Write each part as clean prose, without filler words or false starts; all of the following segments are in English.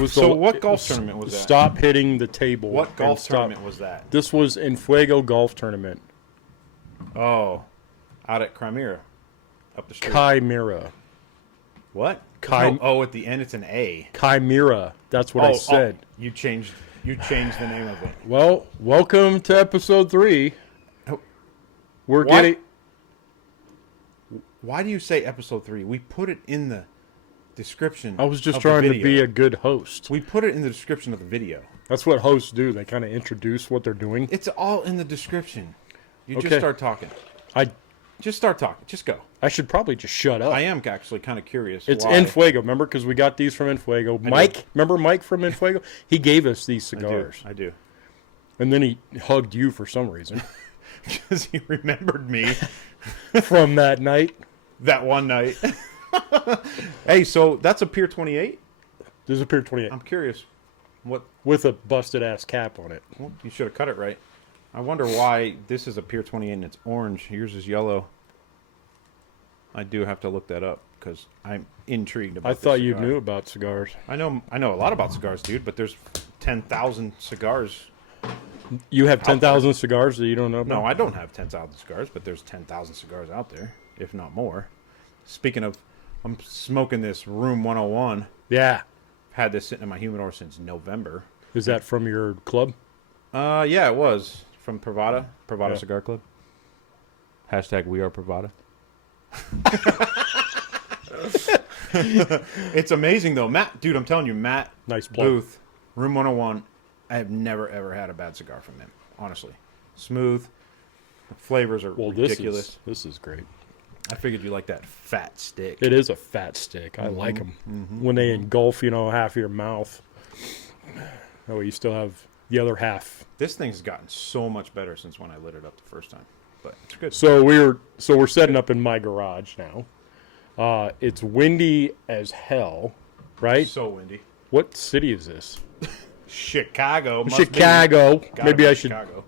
was So what golf tournament was that? Stop hitting the table. What golf tournament was that? This was Enfuego Golf Tournament. Oh, out at Chimera, up the street. Chimera. What? Chim- Oh, at the end it's an A. Chimera. That's what I said. You changed the name of it. Well, welcome to episode 3. We're What? getting... Why do you say episode 3? We put it in the description. I was just of the trying to video. be a good host. We put it in the description of the video. That's what hosts do. They kind of introduce what they're doing. It's all in the description. You just Okay. start talking. Just start talking. Just go. I should probably just shut up. I am actually kind of curious. It's why. Enfuego, remember? Because we got these from Enfuego. Mike, remember Mike from Enfuego? He gave us these cigars. I do. And then he hugged you for some reason. Because he remembered me From that night. that one night. Hey, so that's a Pier 28? This is a Pier 28. I'm curious. What? With a busted-ass cap on it. Well, you should have cut it right. I wonder why this is a Pier 28 and it's orange. Yours is yellow. I do have to look that up because I'm intrigued about I this thought you cigar. knew about cigars. I know a lot about cigars, dude, but there's 10,000 cigars. You have 10,000 cigars that you don't know about? No, I don't have 10,000 cigars, but there's 10,000 cigars out there, if not more. Speaking of, I'm smoking this Room 101. Yeah. I've had this sitting in my humidor since November. Is that from your club? Yeah, it was. From Pravada Yeah. Cigar Club. Hashtag we are Pravada. It's amazing, though. Matt, dude, I'm telling you, Matt Nice plug. Booth, Room 101, I have never, ever had a bad cigar from him, honestly. Smooth. The flavors are Well, ridiculous. this is great. I figured you like that fat stick. It is a fat stick. I like them. When they engulf, half of your mouth. That way you still have the other half. This thing's gotten so much better since when I lit it up the first time. But it's good. So we're setting up in my garage now. It's windy as hell, right? So windy. What city is this? Chicago. Must Chicago. Be. Gotta Maybe be I should Chicago.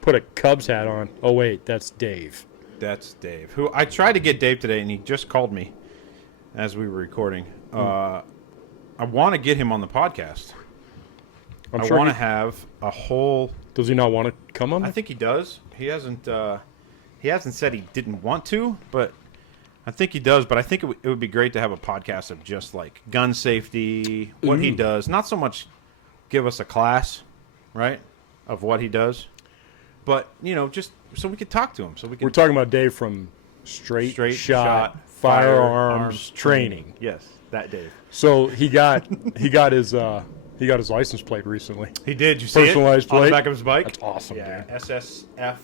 put a Cubs hat on. Oh wait, that's Dave. That's Dave. Who I tried to get Dave today, and he just called me as we were recording. I want to get him on the podcast. I'm I sure want to have a whole. Does he not want to come on? I think he does. He hasn't. He hasn't said he didn't want to, but I think he does. But I think it would be great to have a podcast of just like gun safety, what he does. Not so much give us a class, right, of what he does, but just so we could talk to him. So we can. We're talking about Dave from Straight Shot Firearms Training. Yes, that Dave. So he got his license plate recently. He did. You see Personalized it on plate? the back of his bike? That's awesome, Yeah, dude. SSF.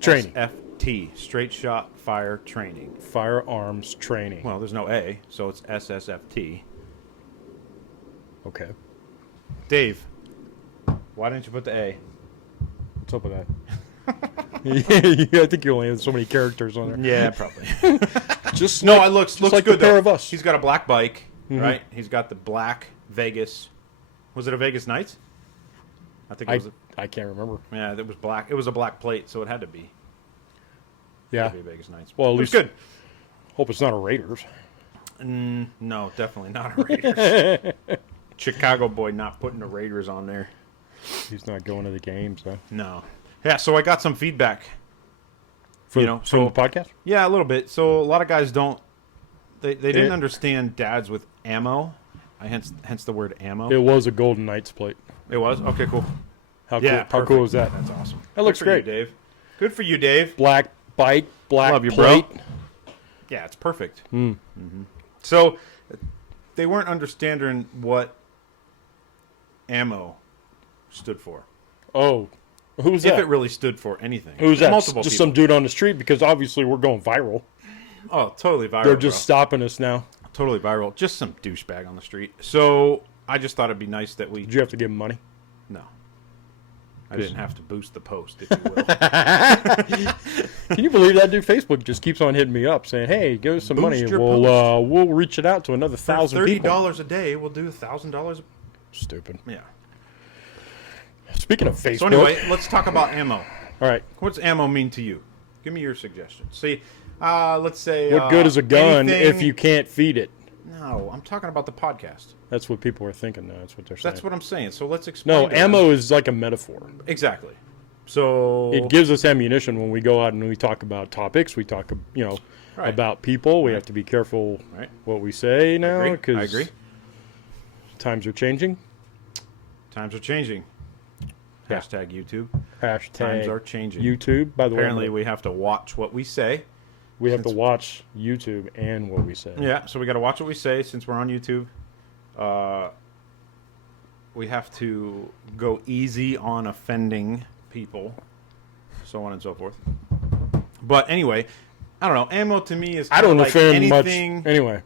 Training. SSFT, Straight Shot Fire Training. Firearms Training. Well, there's no A, so it's SSFT. Okay. Dave, why didn't you put the A? What's up with that? I think you only have so many characters on there. Yeah, probably. Just No, like, it looks like good the pair though. of us. He's got a black bike, right? He's got the black Vegas. Was it a Vegas Nights? I think it was. I can't remember. Yeah, it was black. It was a black plate, so it had to be. Yeah. Had to be Vegas Nights. Well, at It was least good. hope it's not a Raiders. No, definitely not a Raiders. Chicago boy not putting the Raiders on there. He's not going to the games, huh? No. Yeah, so I got some feedback. From so the podcast? Yeah, a little bit. So a lot of guys don't. They didn't understand dads with ammo. Hence the word ammo. It was a Golden Knights plate. It was? Okay, cool. How Yeah, cool, how cool is that? That's awesome. That looks Good for you, great. Dave. Good for you, Dave. Black bike, black Love you, plate. bro. Yeah, it's perfect. Mm-hmm. So they weren't understanding what ammo stood for. Oh, who's If that? it really stood for anything. Who's that? Multiple Just people. some dude on the street, because obviously we're going viral. Oh, totally viral. They're just bro. stopping us now. Totally viral. Just some douchebag on the street. So I just thought it'd be nice that we. Did you have to give him money? No. I didn't have to boost the post, if you will. Can you believe that, dude? Facebook just keeps on hitting me up saying, "Hey, give us some Boost money, and your we'll reach it out to another 1,000 people." $30 a day, we'll do $1,000. Stupid. Yeah. Speaking of Facebook, So anyway, let's talk about ammo. all right, What's ammo mean to you? Give me your suggestions. See, let's say what good is a gun anything- if you can't feed it? No, No, I'm talking about the podcast. That's what people are thinking now. That's what they're saying. That's what I'm saying. So let's explain. No, ammo is like a metaphor. Exactly. So it gives us ammunition when we go out and we talk about topics. We talk, Right. about people. We have to be careful what we say now. I Because agree. times are changing. Times are changing. Yeah. Hashtag YouTube. Hashtag Times are changing. YouTube. By the Apparently, way, we have to watch what we say. we have to watch YouTube and what we say. Yeah, so we got to watch what we say since we're on YouTube. We have to go easy on offending people, so on and so forth. But anyway, I don't know. Ammo to me is I don't like offend anything. much. Anyway,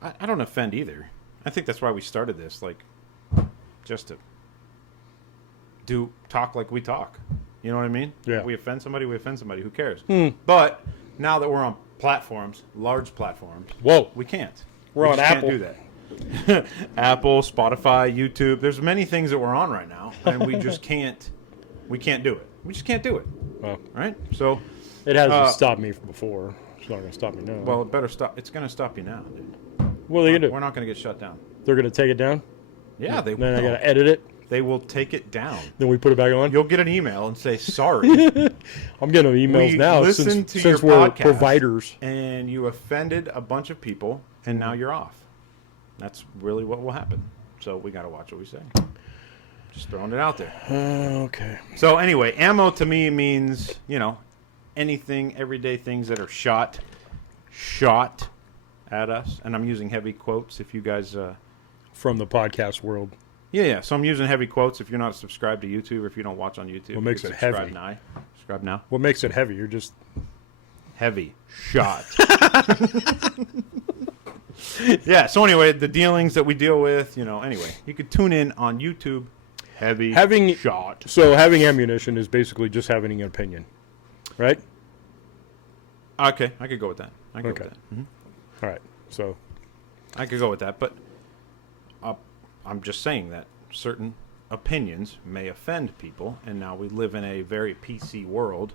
I don't offend either. I think that's why we started this, like, just to talk like we talk. You know what I mean? Yeah. If we offend somebody, we offend somebody. Who cares? But now that we're on platforms, large platforms, whoa, we can't. We're We on just Apple. Can't do that. Apple, Spotify, YouTube. There's many things that we're on right now, and we just can't. We can't do it. We just can't do it. well, Right? So, it hasn't stopped me from before. It's not going to stop me now. well, it better stop. It's going to stop you now, dude. what are they going to do? We're not going to get shut down. They're going to take it down. Yeah, they Then I will. got to edit it. They will take it down. Then we put it back on. You'll get an email and say sorry. I'm getting emails We now listened since to your we're podcast. providers. And you offended a bunch of people, and now you're off. That's really what will happen. So we got to watch what we say. Just throwing it out there. Okay. So anyway, ammo to me means, anything, everyday things that are shot at us. And I'm using heavy quotes if you guys... From the podcast world. Yeah. So I'm using heavy quotes if you're not subscribed to YouTube or if you don't watch on YouTube. What makes you it can heavy? Subscribe now. What makes it heavy? You're just... Heavy shot. Yeah, so anyway, the dealings that we deal with, anyway, you could tune in on YouTube. Having shot. So having ammunition is basically just having an opinion, right? Okay, I could go with that. Okay. All right. So I could go with that, but I'm just saying that certain opinions may offend people, and now we live in a very PC world,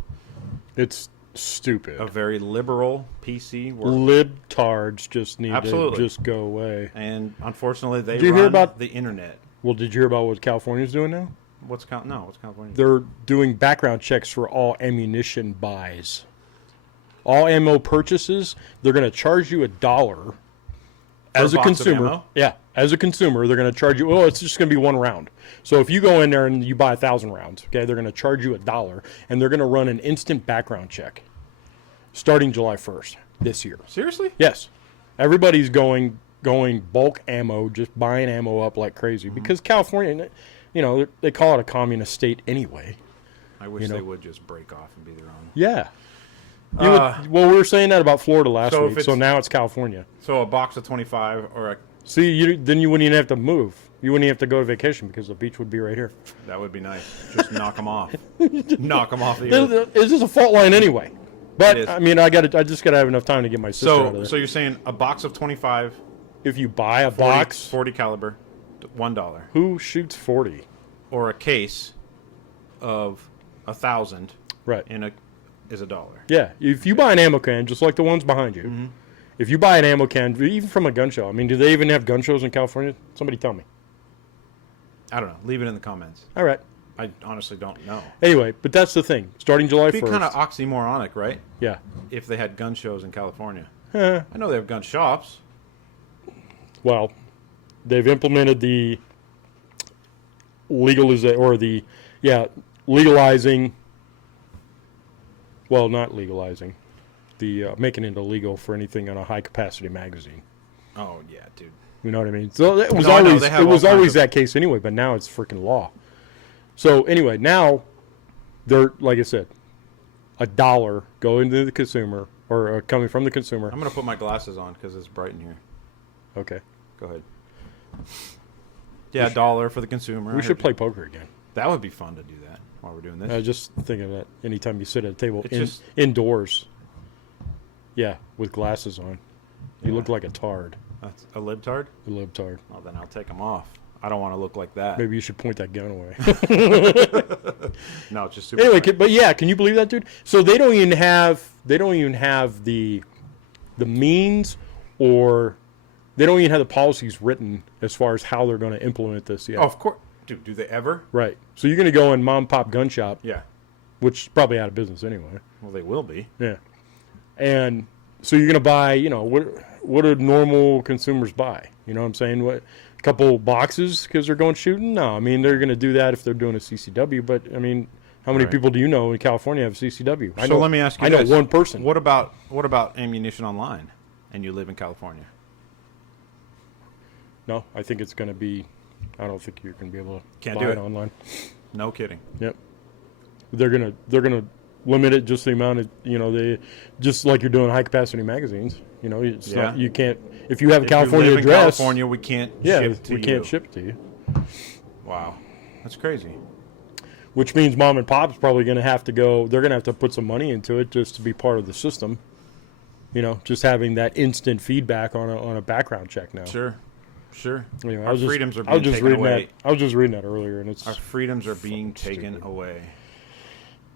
it's stupid. a very liberal PC world. Libtards just need Absolutely. to just go away. And unfortunately, they Did you run hear about- the internet. Well, did you hear about what California's doing now? What's California? They're doing background checks for all ammunition buys. All ammo purchases, they're going to charge you $1 as a a box of consumer. ammo? Yeah, as a consumer, they're going to charge you. Well, it's just going to be one round. So if you go in there and you buy 1,000 rounds, okay, they're going to charge you $1, and they're going to run an instant background check starting July 1st this year. Seriously? Yes, everybody's going bulk ammo, just buying ammo up like crazy because California, they call it a communist state anyway. I wish they would just break off and be their own. Yeah. Well, we were saying that about Florida last so if week, so now it's California. So a box of 25 or See, then you wouldn't even have to move. You wouldn't even have to go to vacation because the beach would be right here. that would be nice. Just knock them off. Knock them off the earth. It's just a fault line anyway. But It is. I mean, I just gotta have enough time to get my sister out of there. So you're saying a box of 25, if you buy a 40, box, 40 caliber, $1, who shoots 40? or a case of 1,000 Right. is $1. Yeah, if you buy an ammo can, just like the ones behind you, if you buy an ammo can, even from a gun show, I mean, do they even have gun shows in California? Somebody tell me. I don't know. Leave it in the comments. All right. I honestly don't know. Anyway, but that's the thing. Starting July It'd be 1st. kind of oxymoronic, right? Yeah. If they had gun shows in California. Eh, I know they have gun shops. well, they've implemented the legalizing. Well, not legalizing. The making it illegal for anything on a high capacity magazine. Oh, yeah, dude. You know what I mean? So it was No, I know, always they have it all was kinds always of- that case anyway, but now it's freaking law. So anyway, now they're like I said, $1 going to the consumer or coming from the consumer. I'm going to put my glasses on because it's bright in here. Okay. Go ahead. Yeah, $1 for the consumer. We should play poker again. That would be fun to do that while we're doing this. I was just thinking that anytime you sit at a table It's just- indoors, yeah, with glasses on, you Yeah. look like a tard, That's a libtard? a libtard. Well, then I'll take them off. I don't want to look like that. Maybe you should point that gun away. No, it's just super Anyway, bright. but yeah, can you believe that, dude? So they don't even have the means or They don't even have the policies written as far as how they're going to implement this yet. Oh, of course. Dude, do they ever? Right. So you're going to go in mom and pop gun shop, Yeah. which is probably out of business anyway. Well, they will be. Yeah. And so you're going to buy, what do normal consumers buy? You know what I'm saying? What, a couple boxes because they're going shooting? No, I mean, they're going to do that if they're doing a CCW. But, I mean, how many people do you know in California have CCW? So let me ask you this. I know one person. What about ammunition online and you live in California? No, I think it's going to be, I don't think you're going to be able to buy do it online. No kidding. Yep. They're going to limit it just the amount of, they just like you're doing high capacity magazines. It's not, you can't, if you have a California you live address. in California, we can't ship it to you. Wow. That's crazy. Which means mom and pop's probably going to have to go, they're going to have to put some money into it just to be part of the system. Just having that instant feedback on a background check now. Sure. Anyway, Our freedoms are being taken away. I was just reading that earlier, and it's our freedoms are being taken away.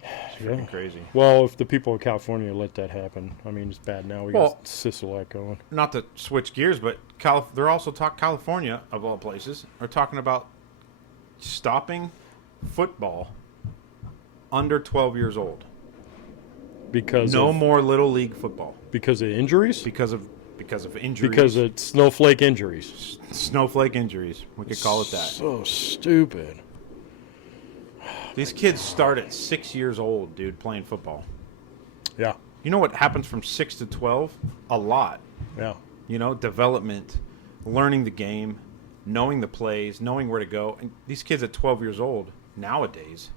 It's freaking crazy. Well, if the people of California let that happen, I mean, it's bad now. We got Sisolak going. Not to switch gears, but they're also California, of all places, are talking about stopping football under 12 years old. Because no more Little League football. Because of injuries? Because of injuries. Because of snowflake injuries. Snowflake injuries. We could call it that. So stupid. These kids start at 6 years old, dude, playing football. Yeah. You know what happens from 6 to 12? A lot. Yeah. Development, learning the game, knowing the plays, knowing where to go. And these kids at 12 years old, nowadays,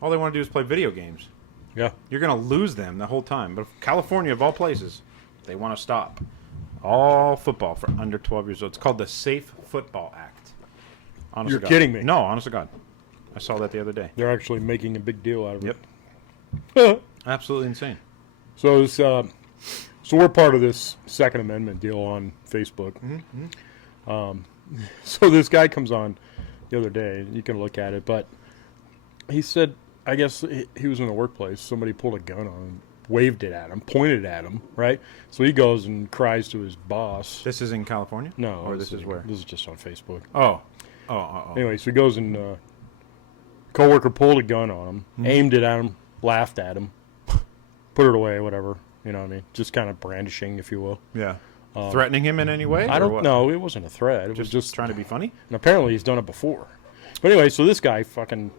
all they want to do is play video games. Yeah. You're going to lose them the whole time. But California, of all places, they want to stop all football for under 12 years old. It's called the Safe Football Act. Honest You're kidding me. No, honest to God. I saw that the other day. They're actually making a big deal out of it. Yep. Absolutely insane. So so we're part of this Second Amendment deal on Facebook. So this guy comes on the other day. You can look at it, but he said, I guess he was in the workplace. Somebody pulled a gun on him, waved it at him, pointed at him, right? So he goes and cries to his boss. This is in California? No. Or this is where? This is just on Facebook. Oh. Anyway, so he goes and coworker pulled a gun on him, aimed it at him, laughed at him, put it away, whatever. You know what I mean? Just kind of brandishing, if you will. Yeah. Threatening him in any way? I don't know. It wasn't a threat. It was just trying to be funny? And apparently he's done it before. But anyway, so this guy fucking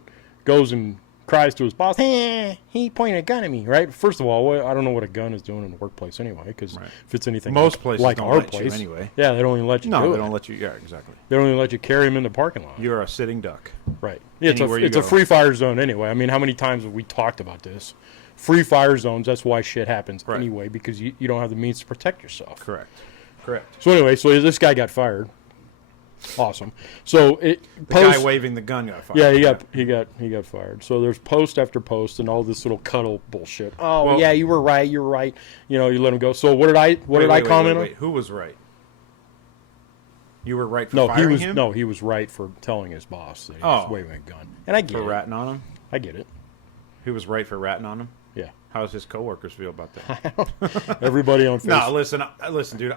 goes and cries to his boss, hey, he pointed a gun at me, right? First of all, I don't know what a gun is doing in the workplace anyway, because if it's anything most places like don't our let place, you anyway. Yeah, they don't even let you do it. No, they don't let you. Yeah, exactly. They don't even let you carry him in the parking lot. You're a sitting duck. Right. Yeah, it's a free fire zone anyway. I mean, how many times have we talked about this? Free fire zones, that's why shit happens anyway, because you don't have the means to protect yourself. Correct. So anyway, so this guy got fired. Awesome. So the guy waving the gun got fired. Yeah, he got fired. So there's post after post and all this little cuddle bullshit. Oh, well, yeah, you were right. You let him go. So what did I comment on? Who was right? You were right for firing him? No, he was right for telling his boss that he was waving a gun. And I get it. For ratting on him? I get it. He was right for ratting on him? Yeah. How does his coworkers feel about that? Everybody on Facebook. No, listen, dude.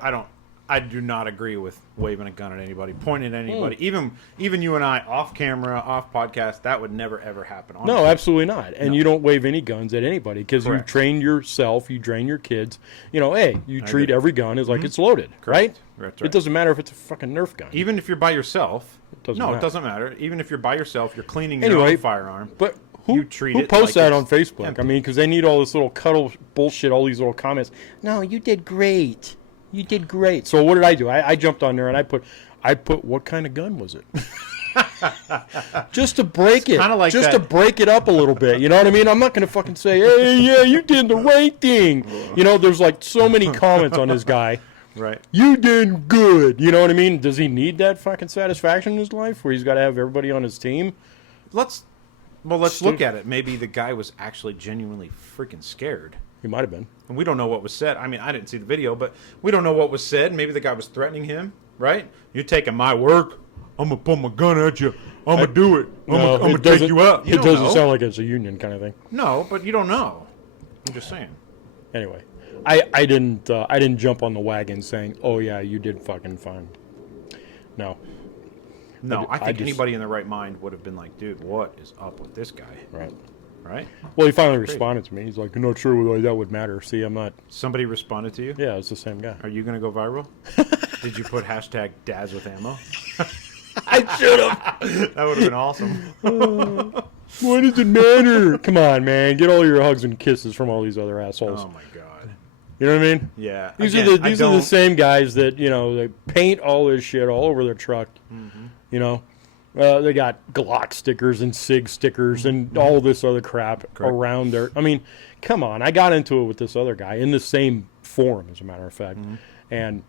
I do not agree with waving a gun at anybody, pointing at anybody. Even you and I, off camera, off podcast, that would never ever happen. Honestly. No, absolutely not. And you don't wave any guns at anybody because you train yourself, you train your kids. Hey, you treat every gun as like it's loaded, right? Right? It doesn't matter if it's a fucking Nerf gun. Even if you're by yourself, it doesn't matter. Even if you're by yourself, you're cleaning your own firearm. But who posts that on Facebook? Empty. I mean, because they need all this little cuddle bullshit, all these little comments. No, you did great. You did great. So what did I do? I jumped on there and I put what kind of gun was it? Just to break it. Like just to break it up a little bit. You know what I mean? I'm not going to fucking say, hey, yeah, you did the right thing. There's like so many comments on this guy. Right. You did good. You know what I mean? Does he need that fucking satisfaction in his life where he's got to have everybody on his team? Let's look at it. Maybe the guy was actually genuinely freaking scared. He might have been. And we don't know what was said. I mean, I didn't see the video, but we don't know what was said. Maybe the guy was threatening him, right? You're taking my work. I'm going to pull my gun at you. I'm going to do it. I'm going to take you out. It doesn't sound like it's a union kind of thing. No, but you don't know. I'm just saying. Anyway. I didn't jump on the wagon saying, "Oh yeah, you did fucking fine." No. No, I I think just- anybody in their right mind would have been like, dude, what is up with this guy? Right. Right? Well, he finally responded to me. He's like, "I'm not sure whether that would matter." See, I'm not. Somebody responded to you? Yeah, it's the same guy. Are you going to go viral? Did you put hashtag dads with ammo? I should have. That would have been awesome. Why does it matter? Come on, man. Get all your hugs and kisses from all these other assholes. Oh, my God. You know what I mean? Yeah. These Again, are the same guys that, you know, they paint all this shit all over their truck. Mm-hmm. You know, they got Glock stickers and SIG stickers and all this other crap around there. I mean, come on. I got into it with this other guy in the same forum, as a matter of fact. And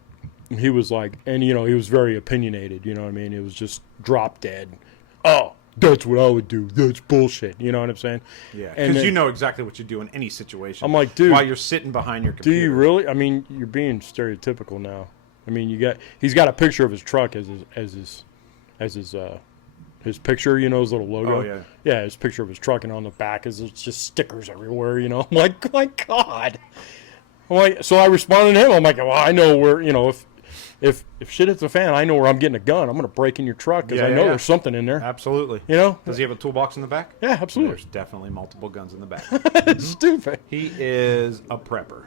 he was like, and, you know, he was very opinionated. You know what I mean? It was just drop dead. Oh, that's what I would do. That's bullshit. You know what I'm saying? Yeah, And because then- you know exactly what you do in any situation. I'm like, dude. While you're sitting behind your Do computer. you really? I mean, you're being stereotypical now. I mean, he's got a picture of his truck as his picture, you know, his little logo. Oh, yeah. Yeah, his picture of his truck, and on the back is just stickers everywhere, you know. I'm like, my God. I'm like, so I responded to him. I'm like, well, I know where, you know, if shit hits the fan, I know where I'm getting a gun. I'm going to break in your truck because I know there's something in there. Absolutely. You know? Does he have a toolbox in the back? Yeah, absolutely. There's definitely multiple guns in the back. It's stupid. He is a prepper.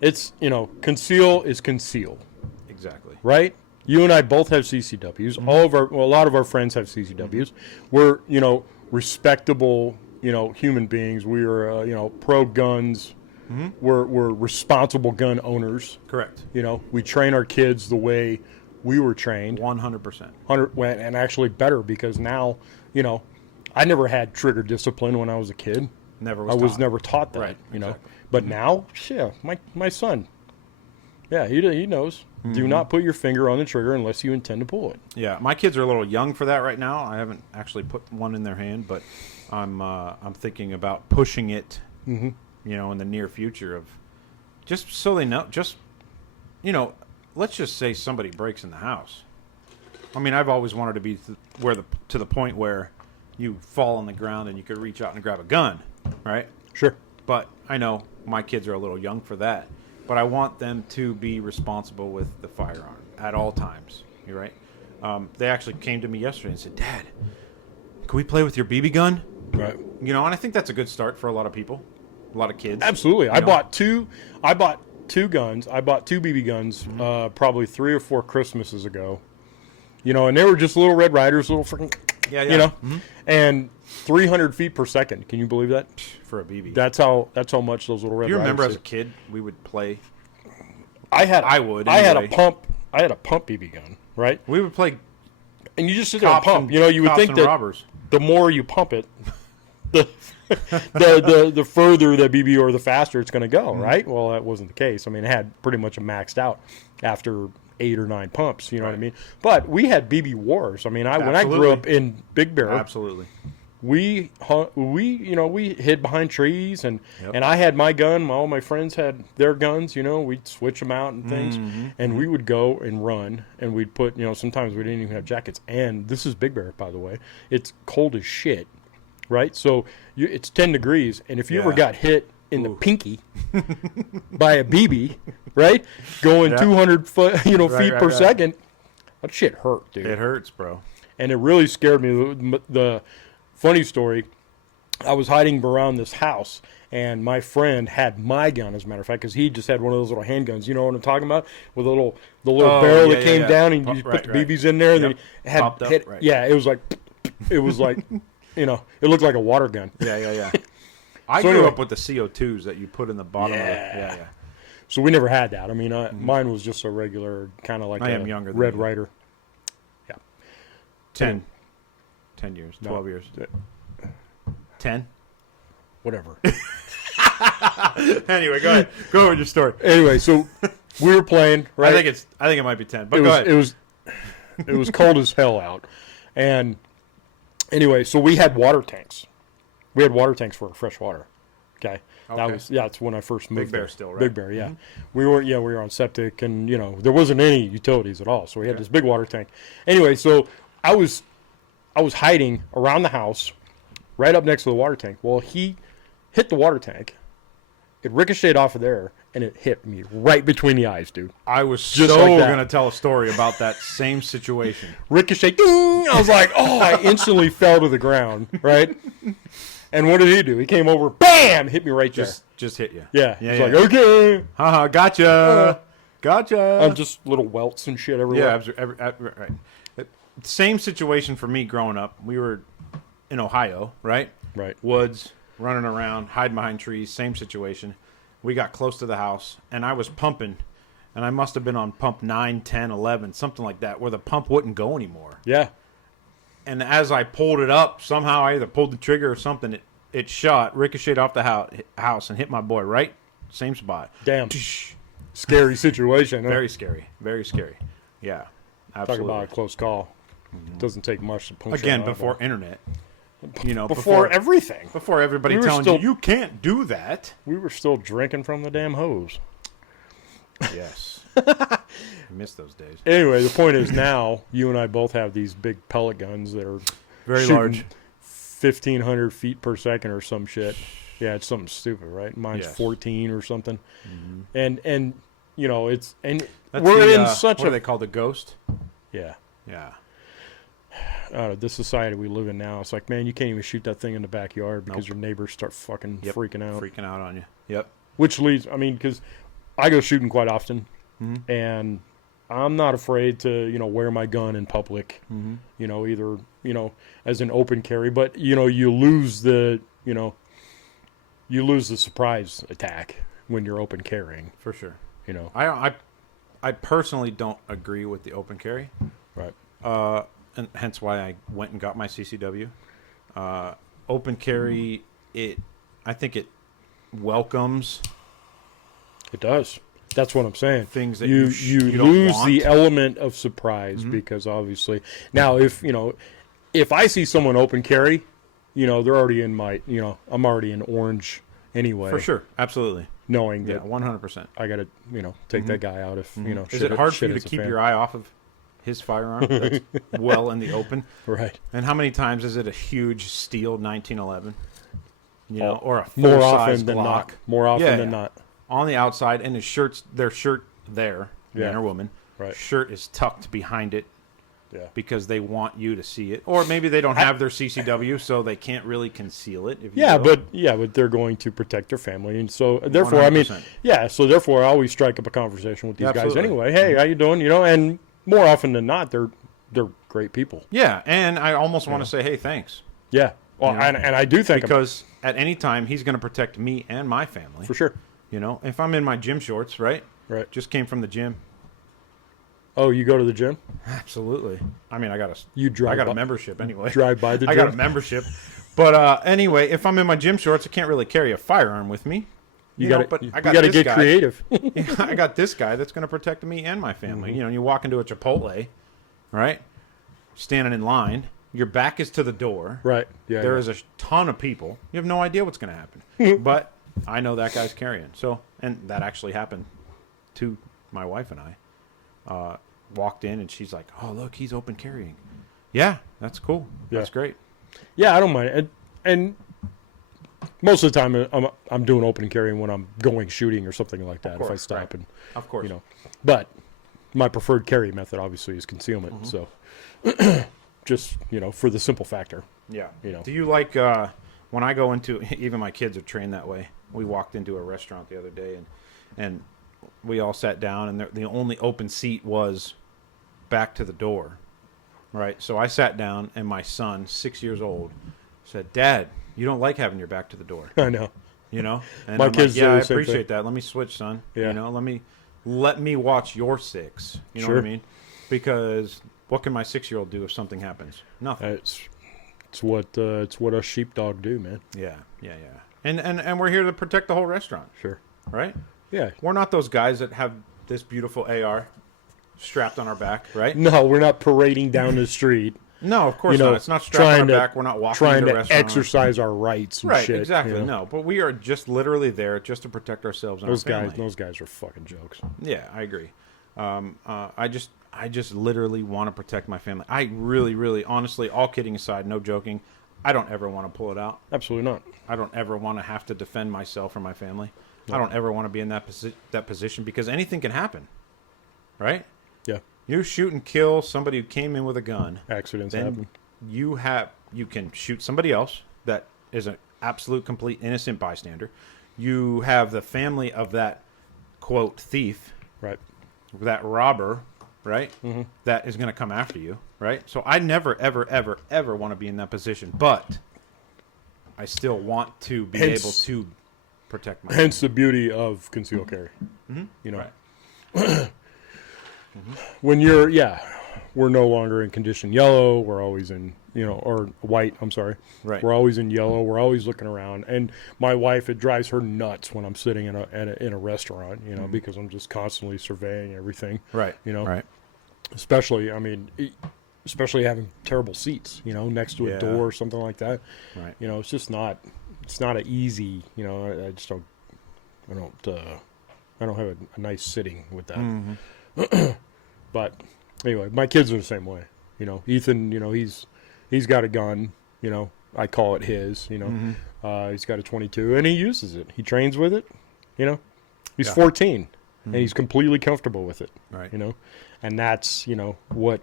It's, you know, conceal is conceal. Exactly. Right? You and I both have CCWs. A lot of our friends have CCWs. We're, you know, respectable, you know, human beings. We are, you know, pro guns. We're responsible gun owners. Correct. You know, we train our kids the way we were trained. 100%. And actually better because now, you know, I never had trigger discipline when I was a kid. Never I was was taught. never taught that, Right, you know. exactly. But now, yeah, my son, yeah, he knows. Do not put your finger on the trigger unless you intend to pull it. Yeah, my kids are a little young for that right now. I haven't actually put one in their hand, but I'm thinking about pushing it, you know, in the near future of just so they know. Just, you know, let's just say somebody breaks in the house. I mean, I've always wanted to be to the point where you fall on the ground and you could reach out and grab a gun, right? Sure. But I know my kids are a little young for that. But I want them to be responsible with the firearm at all times. You're right. They actually came to me yesterday and said, "Dad, can we play with your BB gun?" Right. You know, and I think that's a good start for a lot of people, a lot of kids. Absolutely. I know? bought two guns. I bought two BB guns probably 3 or 4 Christmases ago. You know, and they were just little Red Riders, little freaking, Yeah. you know, and 300 feet per second. Can you believe that? For a BB. That's how much those little Red Do you remember Riders as a kid we would play? I had a anyway. pump BB gun, right? We would play And you just sit there and cops pump. and, You know, you would cops think and that robbers. the more you pump it, the further the BB or the faster it's going to go, right? Well, that wasn't the case. I mean, it had pretty much maxed out after 8 or 9 pumps. You know what I mean? But we had BB wars. I mean, when I grew up in Big Bear, Absolutely. we hid behind trees, and I had my gun. All my friends had their guns. You know, we'd switch them out and things, and we would go and run, and we'd put, you know, sometimes we didn't even have jackets. And this is Big Bear, by the way. It's cold as shit, right? So it's 10 degrees, and if you ever Yeah. got hit in the pinky by a BB, right, going 200 foot, feet per second, that shit hurt, dude. It hurts, bro. And it really scared me. The funny story, I was hiding around this house, and my friend had my gun, as a matter of fact, because he just had one of those little handguns. You know what I'm talking about? With the little barrel that came down, and you put the BBs in there, and then it had Popped up, hit. right. Yeah, it was like, you know, it looked like a water gun. Yeah. I So grew anyway. up with the CO2s that you put in the bottom of the... Yeah. So we never had that. I mean, mine was just a regular, kind of like I a am younger than Red you. Rider. 10 years, 12 years. 10? Whatever. Anyway, go ahead. Go with your story. Anyway, so we were playing, right? I think it might be 10. But go ahead. It was cold as hell out, and anyway, so we had water tanks. We had water tanks for fresh water. Okay, that's when I first moved. Big Bear there. still, right? Big Bear, yeah. We were on septic, and you know there wasn't any utilities at all, so we had this big water tank. Anyway, so I was hiding around the house, right up next to the water tank. Well, he hit the water tank. It ricocheted off of there, and it hit me right between the eyes, dude. I was Just so like that. going to tell a story about that same situation. Ricochet, ding! I was like, oh, I instantly fell to the ground, right? And what did he do? He came over, bam, hit me right there. Just hit you. Yeah, Yeah, he's yeah. like, okay. Haha, gotcha. Gotcha. Just little welts and shit everywhere. Yeah, right. Same situation for me growing up. We were in Ohio, right? Right. Woods, running around, hiding behind trees, same situation. We got close to the house, and I was pumping, and I must have been on pump 9, 10, 11, something like that, where the pump wouldn't go anymore. Yeah. And as I pulled it up, somehow I either pulled the trigger or something, it shot, ricocheted off the house, and hit my boy right same spot. Damn. Scary situation. Huh? Very scary. Very scary. Yeah, absolutely. Talk about a close call. Doesn't take much to punch Again, your before internet. You know, before everything. Before everybody We were telling still- you can't do that. We were still drinking from the damn hose. Yes. I miss those days. Anyway, the point is now you and I both have these big pellet guns that are Very shooting large. 1,500 feet per second or some shit. Yeah, it's something stupid, right? Mine's Yes. 14 or something. And you know, it's and That's we're the, in such what a are they called? The Ghost? yeah. Yeah. The society we live in now, it's like, man, you can't even shoot that thing in the backyard because Nope. your neighbors start fucking Yep. freaking out. Freaking out on you. Yep. Which leads, I mean, because I go shooting quite often, and I'm not afraid to, you know, wear my gun in public, you know, either, you know, as an open carry, but, you know, you lose the surprise attack when you're open carrying, For sure. you know. I personally don't agree with the open carry. Right. And hence why I went and got my CCW. Open carry, I think it welcomes It does. That's what I'm saying. things that you you don't lose want. the element of surprise because obviously now if I see someone open carry, you know, they're already in my, you know, I'm already in orange anyway. For sure. Absolutely. Knowing Yeah, that 100%. I got to, you know, take that guy out if, you know, Is it hard for you to keep your eye off of his firearm that's well in the open? Right. And how many times is it a huge steel 1911? You know, or a More full-size often than Glock not. More often Yeah, than yeah. not. on the outside, and their shirt there, Yeah. man or woman, Right. shirt is tucked behind it Yeah. because they want you to see it, or maybe they don't have their CCW, so they can't really conceal it. If you Yeah, will. but they're going to protect their family, and so therefore, I mean, 100%. yeah. So therefore, I always strike up a conversation with these guys Absolutely. anyway. Hey, how you doing? You know, and more often than not, they're great people. yeah, and I almost want to say, hey, thanks, Yeah. Well, You know, and I do think because at any time he's going to protect me and my family. for sure. You know, if I'm in my gym shorts, right? Right. Just came from the gym. Oh, you go to the gym? Absolutely. I mean, I got drive a by- membership anyway. drive by the I got a gym? membership. But anyway, if I'm in my gym shorts, I can't really carry a firearm with me. You know, got but to I got get this guy. creative. I got this guy that's going to protect me and my family. You know, you walk into a Chipotle, right? Standing in line, your back is to the door. Right. Yeah. There yeah. is a ton of people. You have no idea what's going to happen. But I know that guy's carrying. So, and that actually happened to my wife and I. Walked in and she's like, "Oh, look, he's open carrying." Yeah, that's cool. Yeah. That's great. Yeah, I don't mind. And most of the time, I'm doing open carrying when I'm going shooting or something like that. If I course, stop right. and Of course. you know, but my preferred carry method obviously is concealment. So just for the simple factor. Yeah. You know. Do you like when I go into even my kids are trained that way. We walked into a restaurant the other day and we all sat down and the only open seat was back to the door. Right? So I sat down and my son, 6 years old, said, "Dad, you don't like having your back to the door." I know. You know? And My I'm kids like, yeah, do I the same appreciate that. Let me switch, son. Yeah. You know, let me watch your six. You know what I Sure. mean? Because what can my 6-year-old do if something happens? Nothing. It's what us sheepdog do, man. Yeah. And we're here to protect the whole restaurant, Sure. right? Yeah. We're not those guys that have this beautiful AR strapped on our back, right? No, we're not parading down the street. No, of course You know, not. It's not strapped on trying our to- back. We're not walking Trying into a to restaurant. exercise our rights and Right, shit. exactly. you know? No, but we are just literally there just to protect ourselves and Those our family. those guys are fucking jokes. Yeah, I agree. I just literally want to protect my family. I really, really, honestly, all kidding aside, no joking, I don't ever want to pull it out. Absolutely not. I don't ever want to have to defend myself or my family. I don't ever want to be in that position because anything can happen, right? Yeah. You shoot and kill somebody who came in with a gun. Accidents then happen. You can shoot somebody else that is an absolute, complete innocent bystander. You have the family of that quote thief, Right. that robber, right? Mm-hmm. That is going to come after you, right? So I never, ever, ever, ever want to be in that position, but I still want to be able to protect myself. Hence the beauty of concealed carry. Mm-hmm. You know, Right. when we're no longer in condition yellow. We're always in, or white. I'm sorry. Right. We're always in yellow. We're always looking around. And my wife, it drives her nuts when I'm sitting in a restaurant, because I'm just constantly surveying everything. Right. Right. Especially having terrible seats, next to a door or something like that. Right. It's just not. It's not an easy. I just don't. I don't have a nice sitting with that. Mm-hmm. But anyway, my kids are the same way. Ethan, he's got a gun. I call it his. Mm-hmm. He's got a 22, and he uses it. He trains with it. He's 14, Mm-hmm. and he's completely comfortable with it. Right. And that's what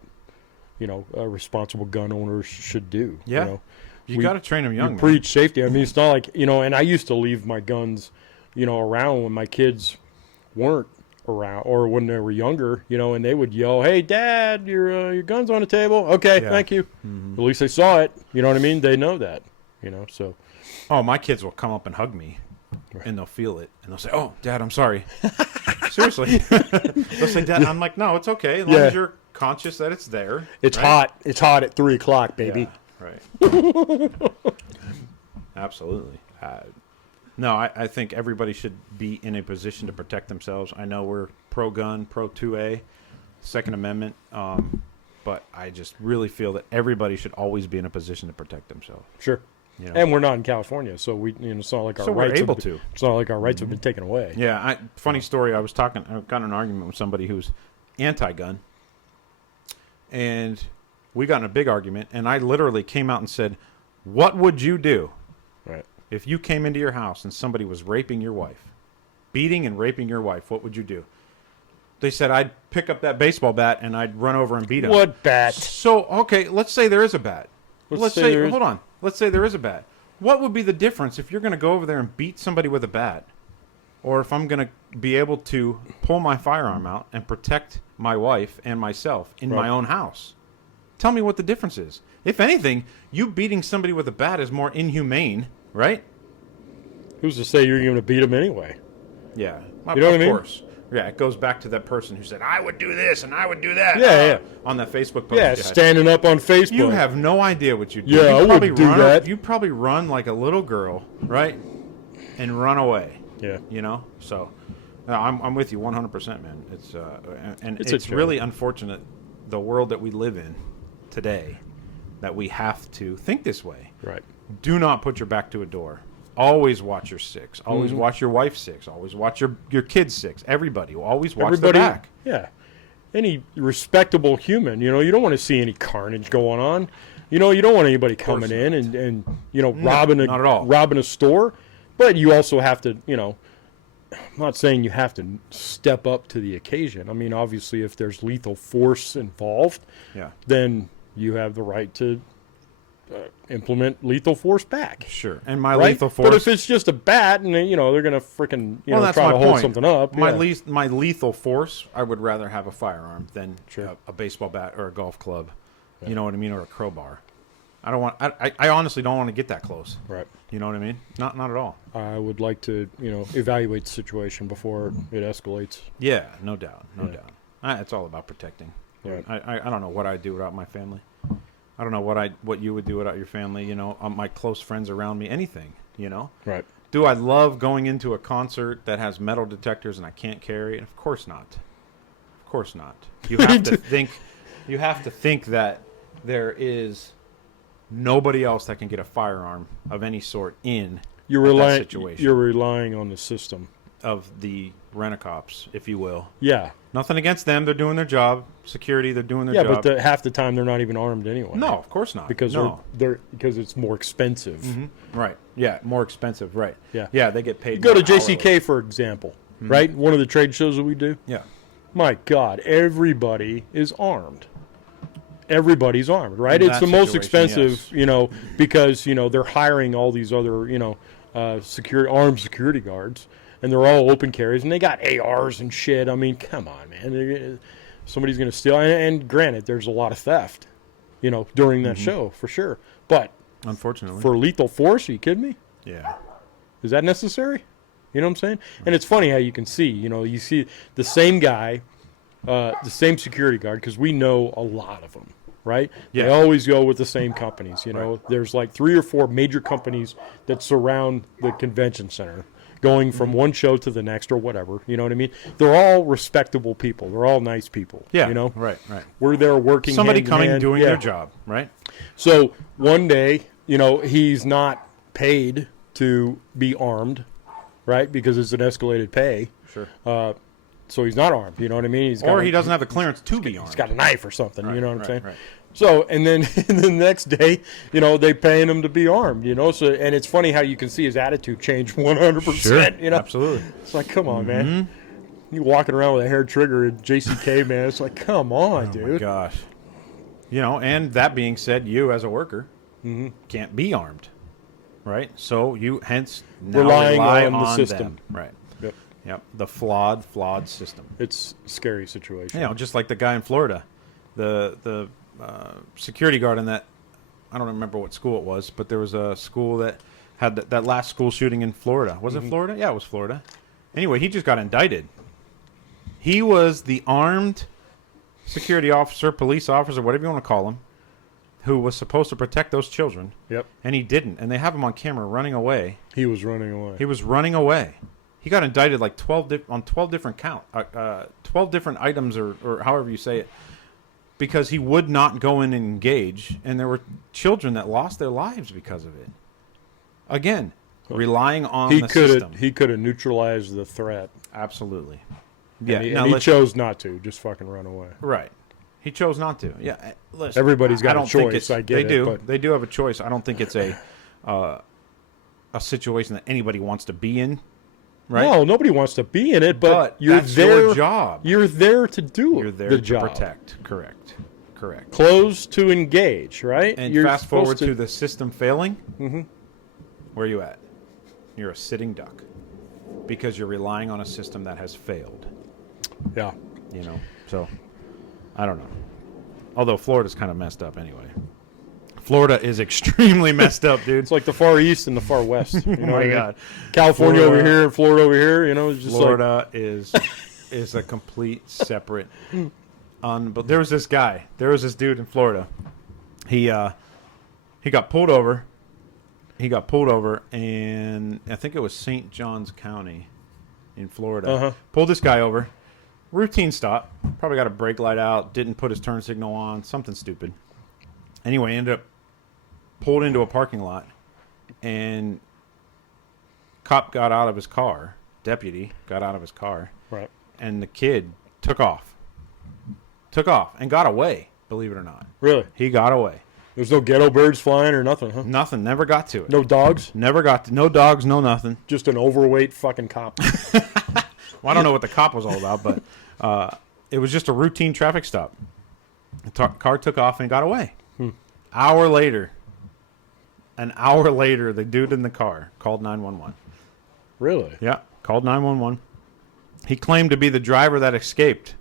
a responsible gun owner should do. Yeah. You got to train them young. We Man. preach safety. I mean, it's not like and I used to leave my guns, around when my kids weren't around or when they were younger, and they would yell, "Hey, Dad, your gun's on the table." Okay, thank you. Mm-hmm. At least they saw it. You know what I mean? They know that. So. Oh, my kids will come up and hug me, and they'll feel it, and they'll say, "Oh, Dad, I'm sorry." Seriously, they'll say, "Dad," I'm like, "No, it's okay as long as you're conscious that it's there." It's hot. It's hot at 3:00, baby. Yeah, right. Absolutely. No, I think everybody should be in a position to protect themselves. I know we're pro-gun, pro-2A, Second Amendment, but I just really feel that everybody should always be in a position to protect themselves. Sure. And we're not in California, so it's not like our rights. We're able to. It's not like our rights have been taken away. Yeah. Funny story. I got in an argument with somebody who's anti-gun, and we got in a big argument. And I literally came out and said, "What would you do?" Right. If you came into your house and somebody was raping your wife, beating and raping your wife, what would you do? They said, I'd pick up that baseball bat and I'd run over and beat him. What bat? So, okay, let's say there is a bat. Let's say hold on. Let's say there is a bat. What would be the difference if you're going to go over there and beat somebody with a bat, or if I'm going to be able to pull my firearm out and protect my wife and myself in my own house? Tell me what the difference is. If anything, you beating somebody with a bat is more inhumane, right? Who's to say you're going to beat him anyway? Yeah. You know what I mean? Of course. Yeah, it goes back to that person who said, I would do this and I would do that. Yeah. On that Facebook post. Yeah, standing up on Facebook. You have no idea what you do. Yeah, I wouldn't do that. You probably run like a little girl, right? And run away. Yeah. So I'm with you 100%, man. It's really unfortunate, the world that we live in today, that we have to think this way. Right. Do not put your back to a door. Always watch your six. Always watch your wife's six. Always watch your kids' six. Everybody. Always watch their back. Yeah. Any respectable human, you don't want to see any carnage going on. You don't want anybody coming in and robbing a store. But you also have to, I'm not saying you have to step up to the occasion. I mean, obviously, if there's lethal force involved, then you have the right to implement lethal force back. Sure. And my lethal force. But if it's just a bat and they're going to freaking try to hold something up. My lethal force, I would rather have a firearm than a baseball bat or a golf club. Yeah. You know what I mean, or a crowbar. I honestly don't want to get that close. Right. You know what I mean? Not at all. I would like to, evaluate the situation before it escalates. Yeah, no doubt. No doubt. It's all about protecting. Right. I don't know what I'd do without my family. I don't know what you would do without your family, my close friends around me, anything, Right. Do I love going into a concert that has metal detectors and I can't carry it? Of course not. Of course not. You have to think that there is nobody else that can get a firearm of any sort in that situation. You're relying on the system of the rent-a-cops, if you will. Yeah. Nothing against them. They're doing their job. Security, they're doing their Yeah, job. but half the time they're not even armed anyway. No, of course not. Because no. because it's more expensive. Right. Yeah, more expensive. Right. Yeah. Yeah, they get paid. Go to more JCK, hourly. for example, right? One of the trade shows that we do. Yeah. My God, everybody is armed. Everybody's armed, right? In It's that the most situation, expensive, because, they're hiring all these other, armed security guards, and they're all open carries, and they got ARs and shit. I mean, come on, man. Somebody's going to steal. And granted, there's a lot of theft, during that show, for sure. But Unfortunately. for lethal force, are you kidding me? Yeah. Is that necessary? You know what I'm saying? And it's funny how you can see, you see the same guy, the same security guard, because we know a lot of them, right? Yeah. They always go with the same companies, Right. There's like 3 or 4 major companies that surround the convention center, going from one show to the next or whatever, you know what I mean? They're all respectable people. They're all nice people, Yeah. Right. Right. We're there working Somebody hand in coming hand. doing Yeah. their job, right? So one day, he's not paid to be armed, right? Because it's an escalated pay. Sure. So he's not armed. You know what I mean? Or he doesn't have the clearance to be armed. He's got a knife or something. You know what I'm saying? Right. So, and then the next day, they paying him to be armed. So, and it's funny how you can see his attitude change 100%. Sure. Absolutely. It's like, come on, man. You walking around with a hair trigger at JCK, man. It's like, come on, dude. Oh my gosh. And that being said, you as a worker can't be armed, right? So you hence now Relying rely on the system. them. Right. Yep. Yep. The flawed system. It's a scary situation. Just like the guy in Florida, the security guard in that. I don't remember what school it was, but there was a school that had that last school shooting in Florida. Was it Florida? Yeah, it was Florida. Anyway, he just got indicted. He was the armed security officer, police officer, whatever you want to call him, who was supposed to protect those children. Yep. And he didn't. And they have him on camera running away. He was running away. He was running away. He got indicted like 12 different 12 different items or however you say it, because he would not go in and engage, and there were children that lost their lives because of it. Again, relying on the system. He could have neutralized the threat. Absolutely. Yeah, and he chose not to. Just fucking run away. Right. He chose not to. Yeah. Listen, Everybody's got I a don't think choice. it's- I get they it. do. But They do have a choice. I don't think it's a situation that anybody wants to be in. Right. No, nobody wants to be in it, but you're that's there. your job. You're there to do You're there the to job. protect. Correct. Close to engage, right? And You're fast forward supposed to the system failing. Where are you at? You're a sitting duck because you're relying on a system that has failed. Yeah. So I don't know. Although Florida's kind of messed up anyway. Florida is extremely messed up, dude. It's like the Far East and the Far West. You know Oh what I my mean? God. California Florida- over here and Florida over here. It's just Florida is a complete separate. But there was this guy. There was this dude in Florida. He got pulled over. And I think it was St. Johns County in Florida. Pulled this guy over. Routine stop. Probably got a brake light out. Didn't put his turn signal on. Something stupid. Anyway, ended up pulled into a parking lot, and cop got out of his car. Deputy got out of his car. Right. And the kid took off and got away, believe it or not. Really? He got away. There's no ghetto birds flying or nothing, huh? Nothing. Never got to it. No dogs? Never got to. No dogs, no nothing. Just an overweight fucking cop. Well, I don't know what the cop was all about, but it was just a routine traffic stop. The car took off and got away. An hour later, the dude in the car called 911. Really? Yeah, called 911. He claimed to be the driver that escaped.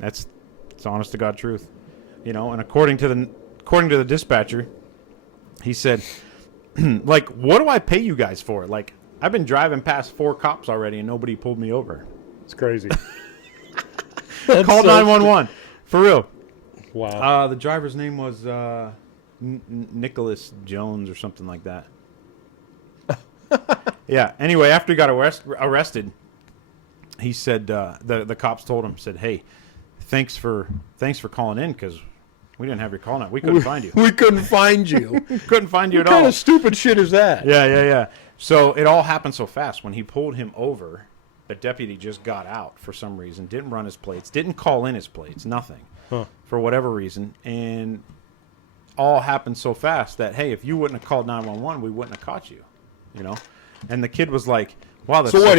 It's honest to God truth, And according to the dispatcher, he said, like, what do I pay you guys for? Like, I've been driving past 4 cops already and nobody pulled me over. It's crazy. Called 911 for real. Wow. The driver's name was Nicholas Jones or something like that. Yeah. Anyway, after he got arrested, he said the cops told him, said, "Hey, thanks for calling in because we didn't have your call now. We couldn't find you. We couldn't find you. Couldn't find you What at all." kind of stupid shit is that? Yeah. So it all happened so fast. When he pulled him over, the deputy just got out for some reason, didn't run his plates, didn't call in his plates, nothing, for whatever reason, and all happened so fast that, hey, if you wouldn't have called 911, we wouldn't have caught you, you know? And the kid was like, wow, that's So what,